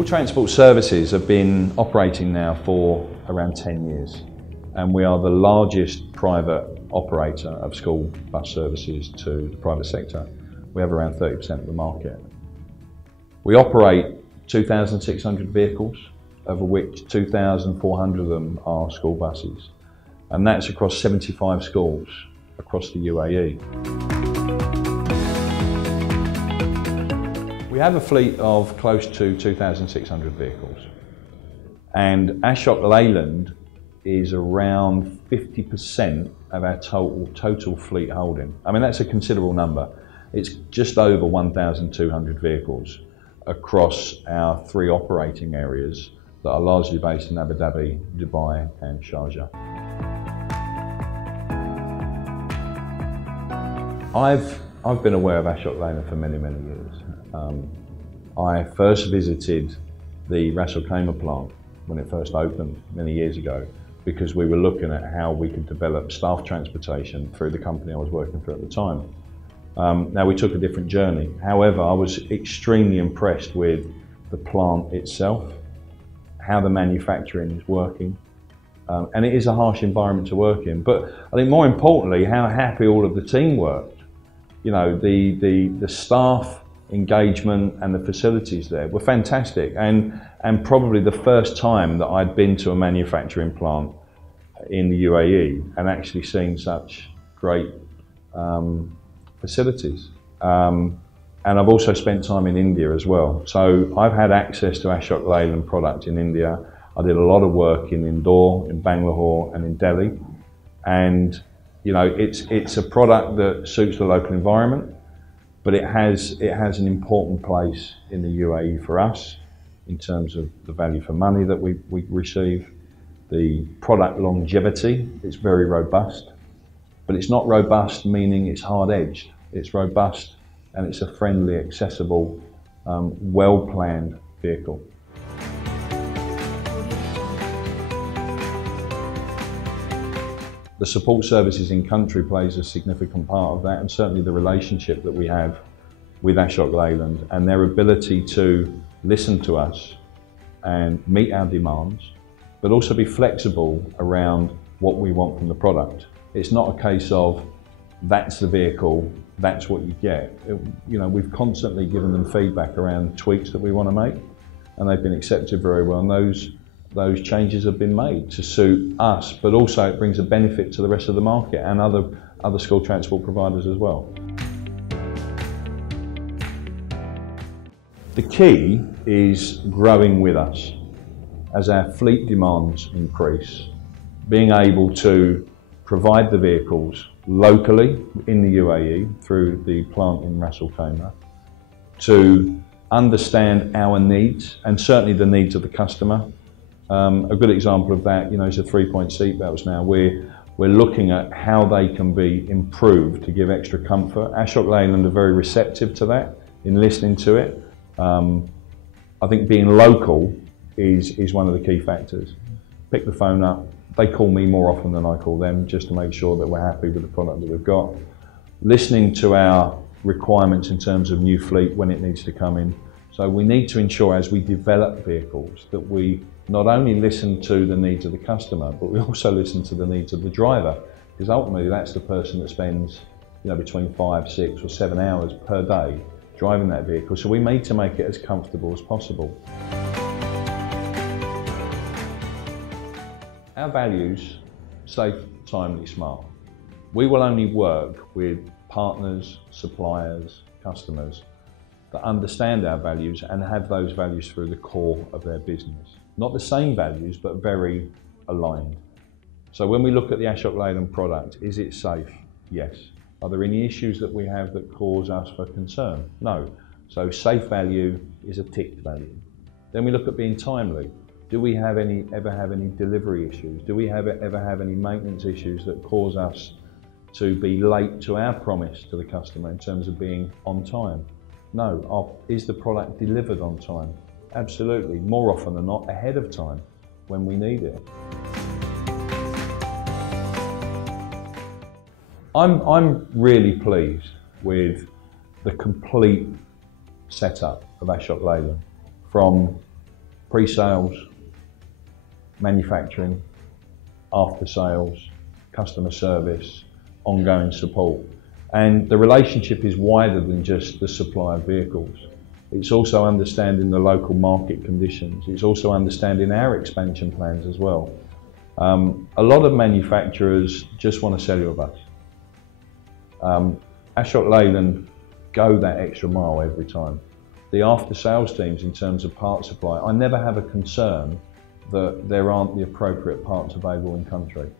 School Transport Services have been operating now for around 10 years, and we are the largest private operator of school bus services to the private sector. We have around 30% of the market. We operate 2,600 vehicles, of which 2,400 of them are school buses, and that's across 75 schools across the UAE. We have a fleet of close to 2,600 vehicles, and Ashok Leyland is around 50% of our total fleet holding. I mean, that's a considerable number. It's just over 1,200 vehicles across our 3 operating areas that are largely based in Abu Dhabi, Dubai and Sharjah. I've been aware of Ashok Leyland for many, many years. I first visited the Ras Al Khaimah plant when it first opened many years ago, because we were looking at how we could develop staff transportation through the company I was working for at the time. Now, we took a different journey. However, I was extremely impressed with the plant itself, how the manufacturing is working, and it is a harsh environment to work in. But I think more importantly, how happy all of the team worked. You know, the staff engagement and the facilities there were fantastic, and probably the first time that I'd been to a manufacturing plant in the UAE and actually seen such great facilities. And I've also spent time in India as well. So I've had access to Ashok Leyland product in India. I did a lot of work in Indore, in Bangalore and in Delhi. And you know, it's a product that suits the local environment, but it has an important place in the UAE for us in terms of the value for money that we receive, the product longevity. It's very robust, but it's not robust meaning it's hard-edged. It's robust and it's a friendly, accessible, well-planned vehicle. The support services in country plays a significant part of that, and certainly the relationship that we have with Ashok Leyland and their ability to listen to us and meet our demands, but also be flexible around what we want from the product. It's not a case of that's the vehicle, that's what you get. You know, we've constantly given them feedback around tweaks that we want to make, and they've been accepted very well, and those changes have been made to suit us, but also it brings a benefit to the rest of the market and other school transport providers as well. The key is growing with us. As our fleet demands increase, being able to provide the vehicles locally in the UAE through the plant in Ras Al Khaimah, to understand our needs and certainly the needs of the customer. A good example of that, you know, is the 3-point seat belts now. We're looking at how they can be improved to give extra comfort. Ashok Leyland are very receptive to that in listening to it. I think being local is one of the key factors. Pick the phone up. They call me more often than I call them, just to make sure that we're happy with the product that we've got. Listening to our requirements in terms of new fleet when it needs to come in. So we need to ensure as we develop vehicles that we not only listen to the needs of the customer, but we also listen to the needs of the driver, because ultimately that's the person that spends, you know, between 5, 6 or 7 hours per day driving that vehicle. So we need to make it as comfortable as possible. Our values: safe, timely, smart. We will only work with partners, suppliers, customers that understand our values and have those values through the core of their business. Not the same values, but very aligned. So when we look at the Ashok Leyland product, is it safe? Yes. Are there any issues that we have that cause us for concern? No. So safe value is a ticked value. Then we look at being timely. Do we ever have any delivery issues? Do we ever have any maintenance issues that cause us to be late to our promise to the customer in terms of being on time? No. Is the product delivered on time? Absolutely. More often than not, ahead of time when we need it. I'm really pleased with the complete setup of Ashok Leyland, from pre-sales, manufacturing, after sales, customer service, ongoing support. And the relationship is wider than just the supply of vehicles. It's also understanding the local market conditions. It's also understanding our expansion plans as well. A lot of manufacturers just want to sell you a bus. Ashok Leyland go that extra mile every time. The after sales teams in terms of part supply, I never have a concern that there aren't the appropriate parts available in country.